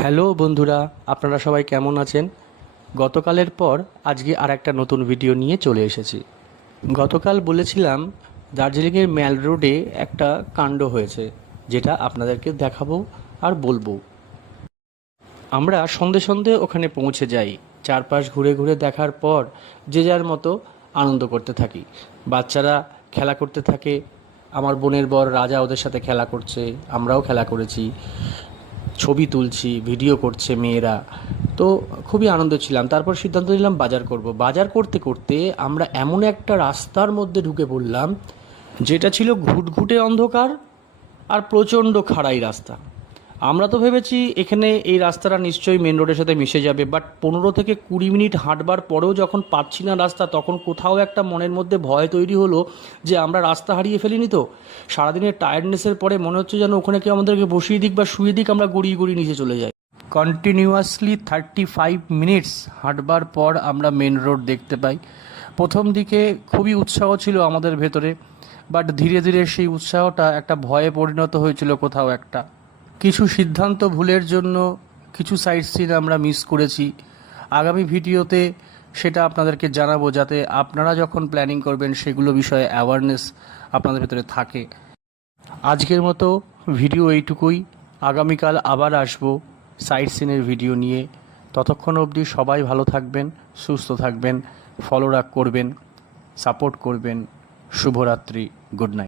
Hello বন্ধুরা, আপনারা সবাই কেমন আছেন? গতকালের পর আজকে আর একটা নতুন ভিডিও নিয়ে চলে এসেছি। গতকাল বলেছিলাম দার্জিলিংয়ের ম্যাল রোডে একটা কাণ্ড হয়েছে, যেটা আপনাদেরকে দেখাবো আর বলবো। আমরা সন্ধে সন্ধে ওখানে পৌঁছে যাই। চারপাশ ঘুরে ঘুরে দেখার পর যে যার মতো আনন্দ করতে থাকি। বাচ্চারা খেলা করতে থাকে, আমার বোনের বর রাজা ওদের সাথে খেলা করছে, আমরাও খেলা করেছি, ছবি তুলছি, ভিডিও করছে মেয়েরা। তো খুবই আনন্দ ছিলাম। তারপর সিদ্ধান্ত নিলাম বাজার করব। বাজার করতে করতে আমরা এমন একটা রাস্তার মধ্যে ঢুকে পড়লাম, যেটা ছিল ঘুটঘুটে অন্ধকার আর প্রচণ্ড খাড়াই রাস্তা। আমরা তো ভেবেছি এখানে এই রাস্তাটা নিশ্চয়ই মেন রোডের সাথে মিশে যাবে, বাট 15 থেকে 20 মিনিট হাঁটবার পরেও যখন পাচ্ছি না রাস্তা, তখন কোথাও একটা মনের মধ্যে ভয় তৈরি হলো যে আমরা রাস্তা হারিয়ে ফেলিনি তো। সারাদিনের টায়ার্ডনেসের পরে মনে হচ্ছে যেন ওখানে কেউ আমাদেরকে বসিয়ে দিক বা শুয়ে দিক, আমরা গড়িয়ে গড়িয়ে নিচে চলে যাই। কন্টিনিউয়াসলি 35 মিনিটস হাঁটবার পর আমরা মেন রোড দেখতে পাই। প্রথম দিকে খুবই উৎসাহ ছিল আমাদের ভেতরে, বাট ধীরে ধীরে সেই উৎসাহটা একটা ভয়ে পরিণত হয়েছিল কোথাও একটা। কিছু সিদ্ধান্ত ভুলের জন্য কিছু সাইট সিন আমরা মিস করেছি। আগামী ভিডিওতে সেটা আপনাদেরকে জানাবো, যাতে আপনারা যখন প্ল্যানিং করবেন সেগুলো বিষয়ে অ্যাওয়ারনেস আপনাদের ভেতরে থাকে। আজকের মতো ভিডিও এইটুকুই। আগামীকাল আবার আসবো সাইট সিনের ভিডিও নিয়ে। ততক্ষণ অবধি সবাই ভালো থাকবেন, সুস্থ থাকবেন, ফলো করবেন, সাপোর্ট করবেন। শুভরাত্রি, গুড নাইট।